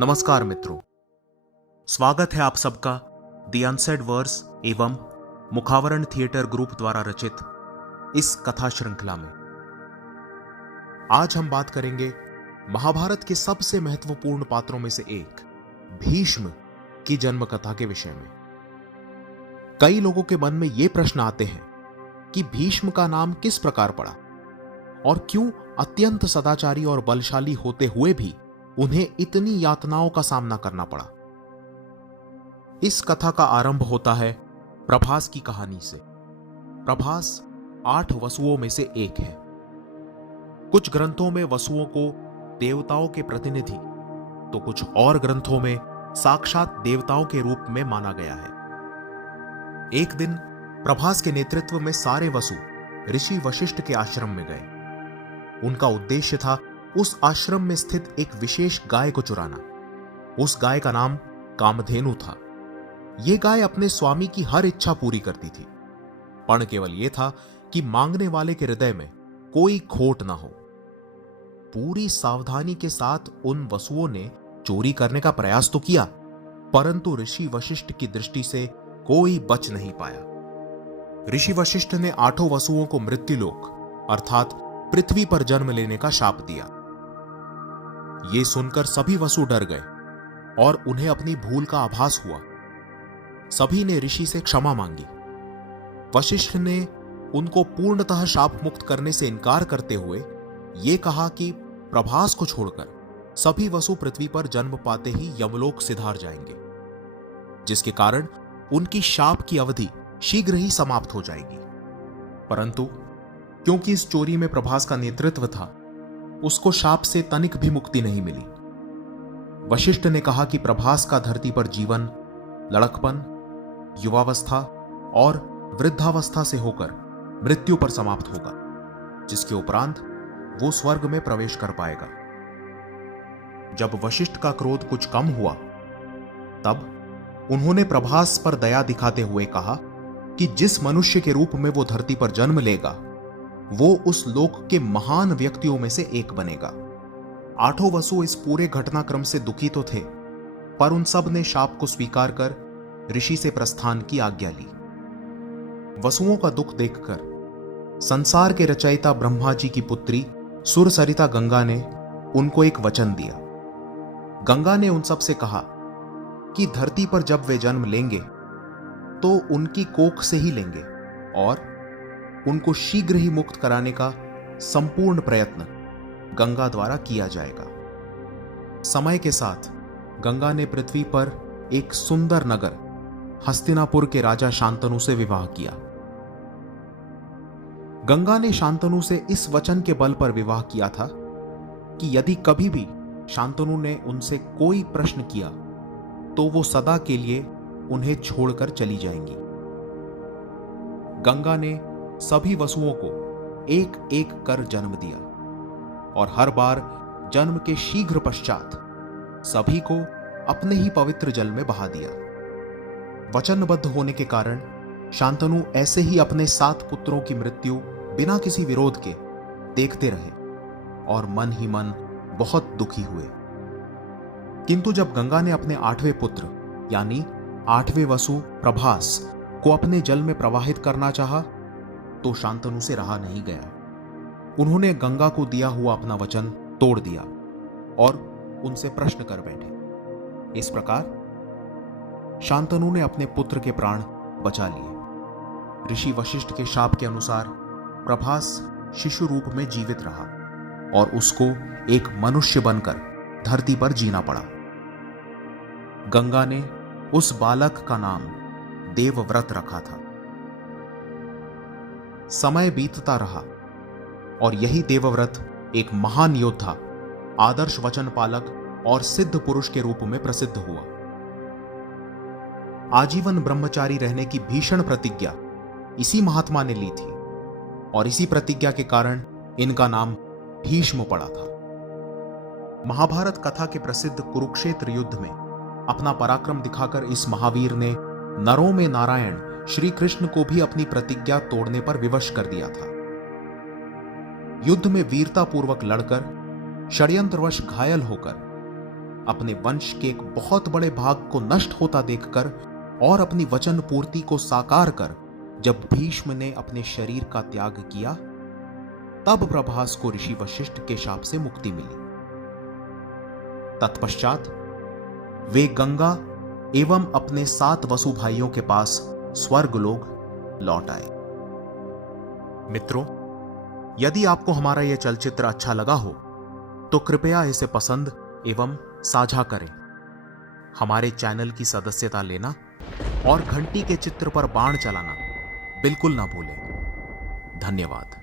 नमस्कार मित्रों, स्वागत है आप सबका द अनसेड वर्ड्स एवं मुखावरण थिएटर ग्रुप द्वारा रचित इस कथा श्रृंखला में। आज हम बात करेंगे महाभारत के सबसे महत्वपूर्ण पात्रों में से एक भीष्म की जन्म कथा के विषय में। कई लोगों के मन में यह प्रश्न आते हैं कि भीष्म का नाम किस प्रकार पड़ा और क्यों अत्यंत सदाचारी और बलशाली होते हुए भी उन्हें इतनी यातनाओं का सामना करना पड़ा। इस कथा का आरंभ होता है प्रभास की कहानी से। प्रभास 8 वसुओं में से एक है। कुछ ग्रंथों में वसुओं को देवताओं के प्रतिनिधि तो कुछ और ग्रंथों में साक्षात देवताओं के रूप में माना गया है। एक दिन प्रभास के नेतृत्व में सारे वसु ऋषि वशिष्ठ के आश्रम में गए। उनका उद्देश्य था उस आश्रम में स्थित एक विशेष गाय को चुराना। उस गाय का नाम कामधेनु था। यह गाय अपने स्वामी की हर इच्छा पूरी करती थी। पण केवल यह था कि मांगने वाले के हृदय में कोई खोट ना हो। पूरी सावधानी के साथ उन वसुओं ने चोरी करने का प्रयास तो किया, परंतु ऋषि वशिष्ठ की दृष्टि से कोई बच नहीं पाया। ऋषि वशिष्ठ ने 8 वसुओं को मृत्युलोक अर्थात पृथ्वी पर जन्म लेने का शाप दिया। यह सुनकर सभी वसु डर गए और उन्हें अपनी भूल का आभास हुआ। सभी ने ऋषि से क्षमा मांगी। वशिष्ठ ने उनको पूर्णतः शाप मुक्त करने से इनकार करते हुए यह कहा कि प्रभास को छोड़कर सभी वसु पृथ्वी पर जन्म पाते ही यमलोक सिधार जाएंगे, जिसके कारण उनकी शाप की अवधि शीघ्र ही समाप्त हो जाएगी। परंतु क्योंकि इस चोरी में प्रभास का नेतृत्व था, उसको शाप से तनिक भी मुक्ति नहीं मिली। वशिष्ठ ने कहा कि प्रभास का धरती पर जीवन लड़कपन, युवावस्था और वृद्धावस्था से होकर मृत्यु पर समाप्त होगा, जिसके उपरांत वो स्वर्ग में प्रवेश कर पाएगा। जब वशिष्ठ का क्रोध कुछ कम हुआ, तब उन्होंने प्रभास पर दया दिखाते हुए कहा कि जिस मनुष्य के रूप में वो धरती पर जन्म लेगा, वो उस लोक के महान व्यक्तियों में से एक बनेगा। 8 वसु इस पूरे घटनाक्रम से दुखी तो थे, पर उन सब ने शाप को स्वीकार कर ऋषि से प्रस्थान की आज्ञा ली। वसुओं का दुख देखकर संसार के रचयिता ब्रह्मा जी की पुत्री सुरसरिता गंगा ने उनको एक वचन दिया। गंगा ने उन सब से कहा कि धरती पर जब वे जन्म लेंगे तो उनकी कोख से ही लेंगे और उनको शीघ्र ही मुक्त कराने का संपूर्ण प्रयत्न गंगा द्वारा किया जाएगा। समय के साथ गंगा ने पृथ्वी पर एक सुंदर नगर हस्तिनापुर के राजा शांतनु से विवाह किया। गंगा ने शांतनु से इस वचन के बल पर विवाह किया था कि यदि कभी भी शांतनु ने उनसे कोई प्रश्न किया तो वो सदा के लिए उन्हें छोड़कर चली जाएंगी। गंगा ने सभी वसुओं को एक एक कर जन्म दिया और हर बार जन्म के शीघ्र पश्चात सभी को अपने ही पवित्र जल में बहा दिया। वचनबद्ध होने के कारण शांतनु ऐसे ही अपने 7 पुत्रों की मृत्यु बिना किसी विरोध के देखते रहे और मन ही मन बहुत दुखी हुए। किंतु जब गंगा ने अपने 8वें पुत्र यानी 8वें वसु प्रभास को अपने जल में प्रवाहित करना चाहा, तो शांतनु से रहा नहीं गया। उन्होंने गंगा को दिया हुआ अपना वचन तोड़ दिया और उनसे प्रश्न कर बैठे। इस प्रकार शांतनु ने अपने पुत्र के प्राण बचा लिए। ऋषि वशिष्ठ के शाप के अनुसार प्रभास शिशु रूप में जीवित रहा और उसको एक मनुष्य बनकर धरती पर जीना पड़ा। गंगा ने उस बालक का नाम देवव्रत रखा था। समय बीतता रहा और यही देवव्रत एक महान योद्धा, आदर्श वचन पालक और सिद्ध पुरुष के रूप में प्रसिद्ध हुआ। आजीवन ब्रह्मचारी रहने की भीषण प्रतिज्ञा इसी महात्मा ने ली थी और इसी प्रतिज्ञा के कारण इनका नाम भीष्म पड़ा था। महाभारत कथा के प्रसिद्ध कुरुक्षेत्र युद्ध में अपना पराक्रम दिखाकर इस महावीर ने नरों में नारायण श्री कृष्ण को भी अपनी प्रतिज्ञा तोड़ने पर विवश कर दिया था। युद्ध में वीरता पूर्वक लड़कर षड्यंत्रवश घायल होकर अपने वंश के एक बहुत बड़े भाग को नष्ट होता देखकर और अपनी वचन पूर्ति को साकार कर जब भीष्म ने अपने शरीर का त्याग किया, तब प्रभास को ऋषि वशिष्ठ के शाप से मुक्ति मिली। तत्पश्चात वे गंगा एवं अपने 7 वसु भाइयों के पास स्वर्गलोक लौट आए। मित्रों, यदि आपको हमारा यह चलचित्र अच्छा लगा हो तो कृपया इसे पसंद एवं साझा करें। हमारे चैनल की सदस्यता लेना और घंटी के चित्र पर बाण चलाना बिल्कुल ना भूलें। धन्यवाद।